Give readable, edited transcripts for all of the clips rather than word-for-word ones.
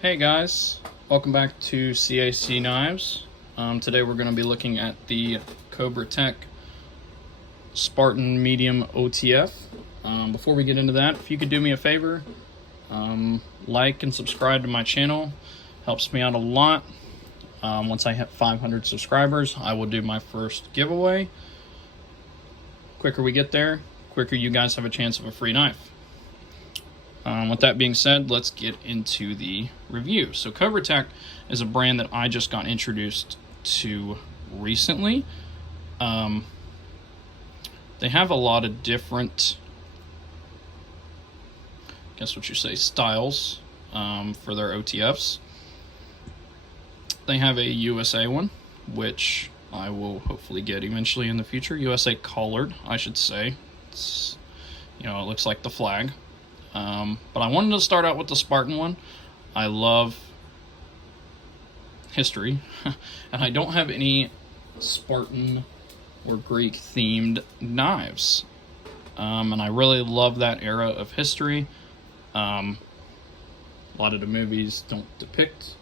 Hey guys, welcome back to CAC Knives. Today we're going to be looking at the CobraTec Spartan Medium OTF. Before we get into that, if you could do me a favor, like and subscribe to my channel. Helps me out a lot. Once I hit 500 subscribers, I will do my first giveaway. Quicker we get there, quicker you guys have a chance of a free knife. With that being said, let's get into the review. So CobraTec is a brand that I just got introduced to recently. They have a lot of different, I guess what you say, styles for their OTFs. They have a USA one, which I will hopefully get eventually in the future. USA colored, I should say. It's, it looks like the flag. But I wanted to start out with the Spartan one. I love history, and I don't have any Spartan or Greek themed knives. And I really love that era of history. A lot of the movies don't depict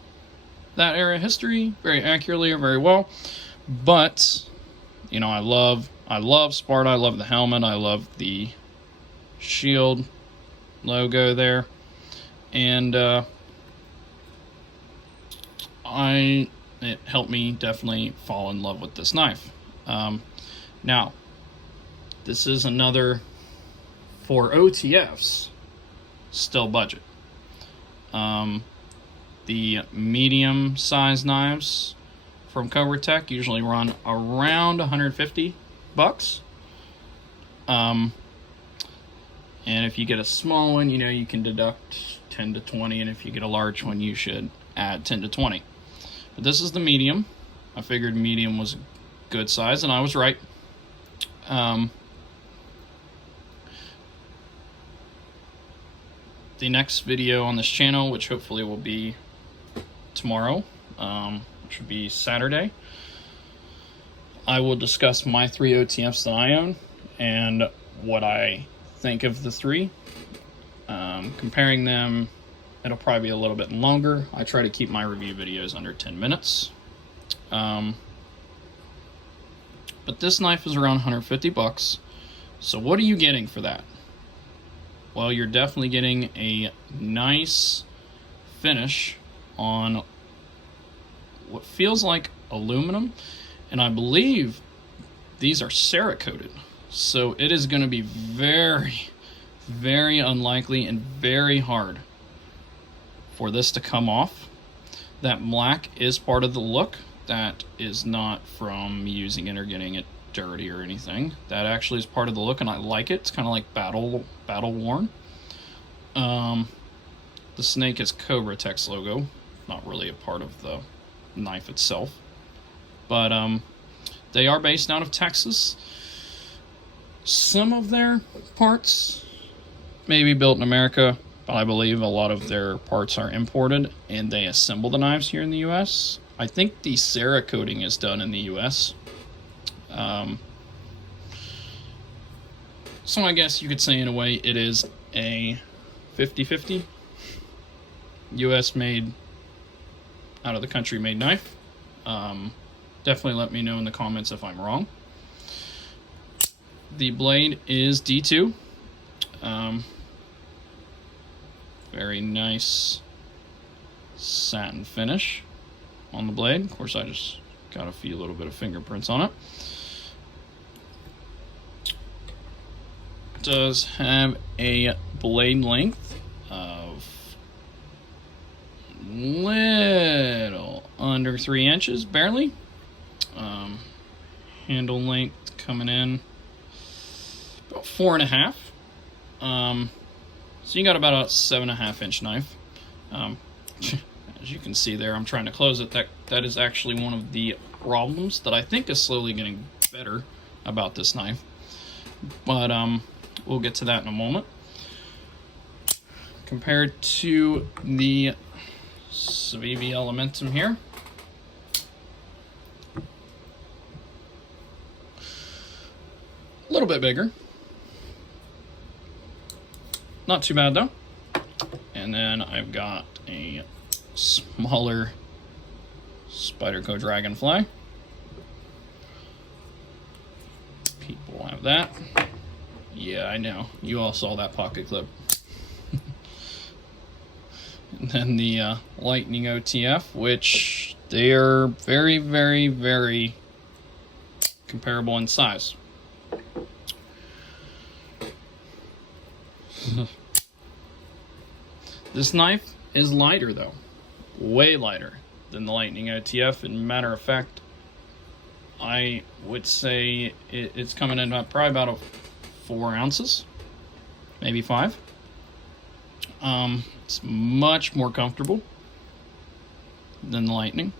that era of history very accurately or very well. But, I love Sparta. I love the helmet. I love the shield logo there, and it helped me definitely fall in love with this knife. Now, this is another, for OTFs, still budget. The medium size knives from CobraTec usually run around $150. And if you get a small one, you can deduct 10 to 20, and if you get a large one, you should add 10 to 20. But this is the medium. I figured medium was a good size, and I was right. The next video on this channel, which hopefully will be tomorrow, which would be Saturday, I will discuss my 3 OTFs that I own and what I think of the 3. Comparing them, it'll probably be a little bit longer. I try to keep my review videos under 10 minutes. But this knife is around $150. So what are you getting for that? Well, you're definitely getting a nice finish on what feels like aluminum, and I believe these are Cerakoted. So it is going to be very, very unlikely and very hard for this to come off. That black is part of the look. That is not from me using it or getting it dirty or anything. That actually is part of the look, and I like it. It's kind of like battle worn. The snake is CobraTec's logo, not really a part of the knife itself. But they are based out of Texas. Some of their parts may be built in America, but I believe a lot of their parts are imported, and they assemble the knives here in the U.S. I think the Cerakoting is done in the U.S. So I guess you could say in a way it is a 50-50 U.S. made, out of the country made knife. Definitely let me know in the comments if I'm wrong. The blade is D2. Very nice satin finish on the blade. Of course, I just got a little bit of fingerprints on it. It does have a blade length of little under 3 inches, barely. Handle length coming in about 4.5. So you got about a 7.5 inch knife. As you can see there, I'm trying to close it. That is actually one of the problems that I think is slowly getting better about this knife. But we'll get to that in a moment. Compared to the Civivi Elementum here, a little bit bigger. Not too bad though. And then I've got a smaller Spyderco Dragonfly. People have that. Yeah, I know. You all saw that pocket clip. And then the Lightning OTF, which they are very, very, very comparable in size. This knife is lighter, though. Way lighter than the Lightning OTF. And matter of fact, I would say it's coming in probably about 4 ounces, maybe 5. It's much more comfortable than the Lightning,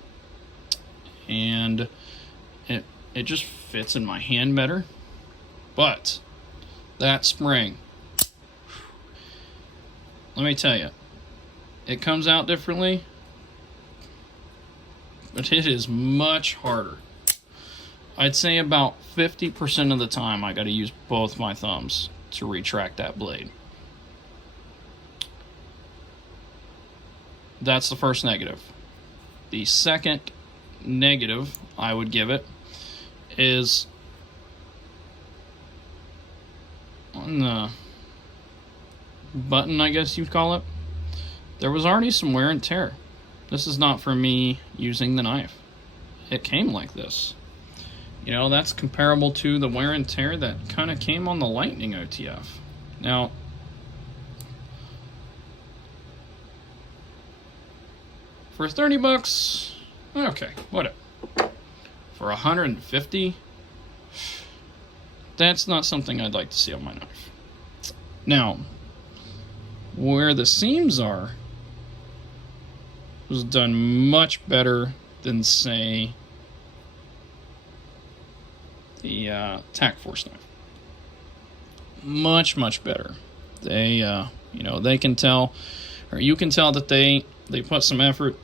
and it just fits in my hand better. But that spring, let me tell you, it comes out differently, but it is much harder. I'd say about 50% of the time I got to use both my thumbs to retract that blade. That's the first negative. The second negative I would give it is on the button, I guess you'd call it. There was already some wear and tear. This is not for me using the knife. It came like this. You know, that's comparable to the wear and tear that kind of came on the Lightning OTF. Now, for 30 bucks, okay, whatever. For 150, that's not something I'd like to see on my knife. Now, where the seams are was done much better than, say, the Tac Force knife. Much better. They, you know, they can tell, or you can tell that they put some effort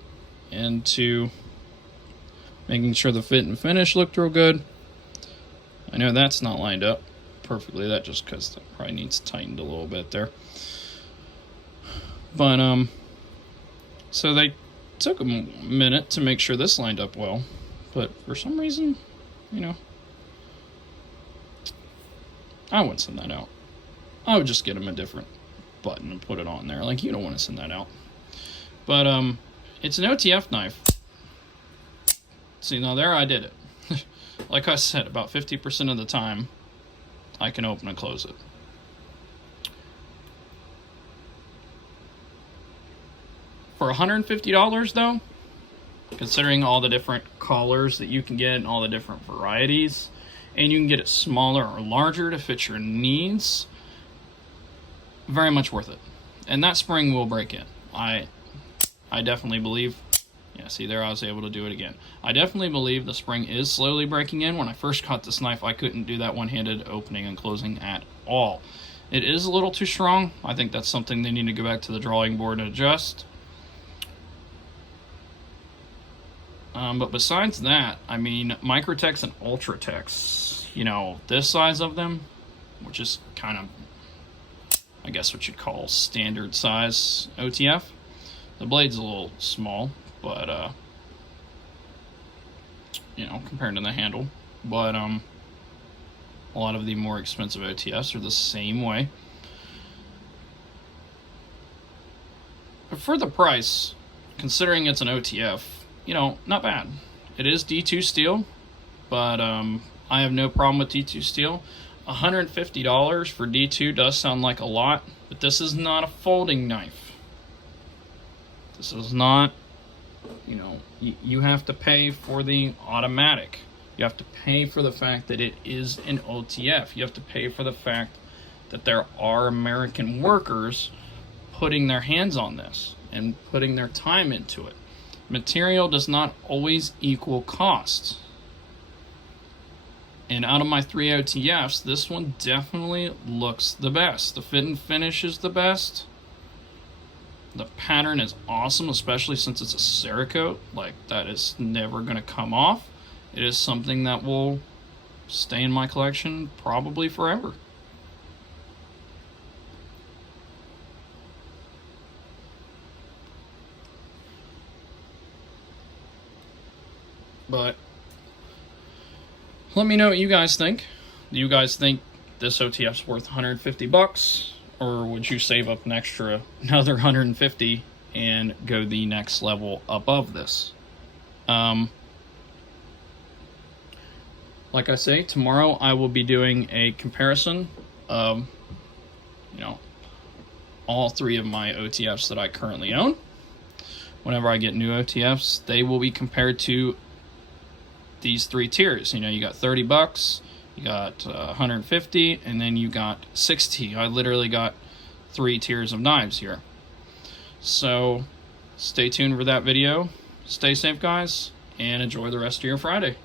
into making sure the fit and finish looked real good. I know that's not lined up perfectly. That just because that probably needs tightened a little bit there. But so they took a minute to make sure this lined up well, but for some reason, you know, I wouldn't send that out. I would just get them a different button and put it on there. Like, you don't want to send that out. But it's an OTF knife. See, now there I did it. Like I said, about 50% of the time I can open and close it. For $150 though, considering all the different colors that you can get and all the different varieties, and you can get it smaller or larger to fit your needs, very much worth it. And that spring will break in. I definitely believe, yeah, see there I was able to do it again. I definitely believe the spring is slowly breaking in. When I first got this knife, I couldn't do that one-handed opening and closing at all. It is a little too strong. I think that's something they need to go back to the drawing board and adjust. But besides that, I mean, Microtecs and Ultratecs, you know, this size of them, which is kind of, I guess what you'd call standard size OTF. The blade's a little small, but, you know, compared to the handle. But, a lot of the more expensive OTFs are the same way. But for the price, considering it's an OTF, you know, not bad. It is D2 steel, but I have no problem with D2 steel. $150 for D2 does sound like a lot, but this is not a folding knife. This is not, you know, you have to pay for the automatic. You have to pay for the fact that it is an OTF. You have to pay for the fact that there are American workers putting their hands on this and putting their time into it. Material does not always equal cost. And out of my 3 OTFs, this one definitely looks the best. The fit and finish is the best. The pattern is awesome, especially since it's a Cerakote. Like, that is never going to come off. It is something that will stay in my collection probably forever. But let me know what you guys think. Do you guys think this OTF's worth 150 bucks, or would you save up another 150 and go the next level above this? Like I say, tomorrow I will be doing a comparison of, all three of my OTFs that I currently own. Whenever I get new OTFs, they will be compared to these three tiers. You got 30 bucks, you got 150, and then you got 60. I literally got 3 tiers of knives here. So stay tuned for that video. Stay safe, guys, and enjoy the rest of your Friday.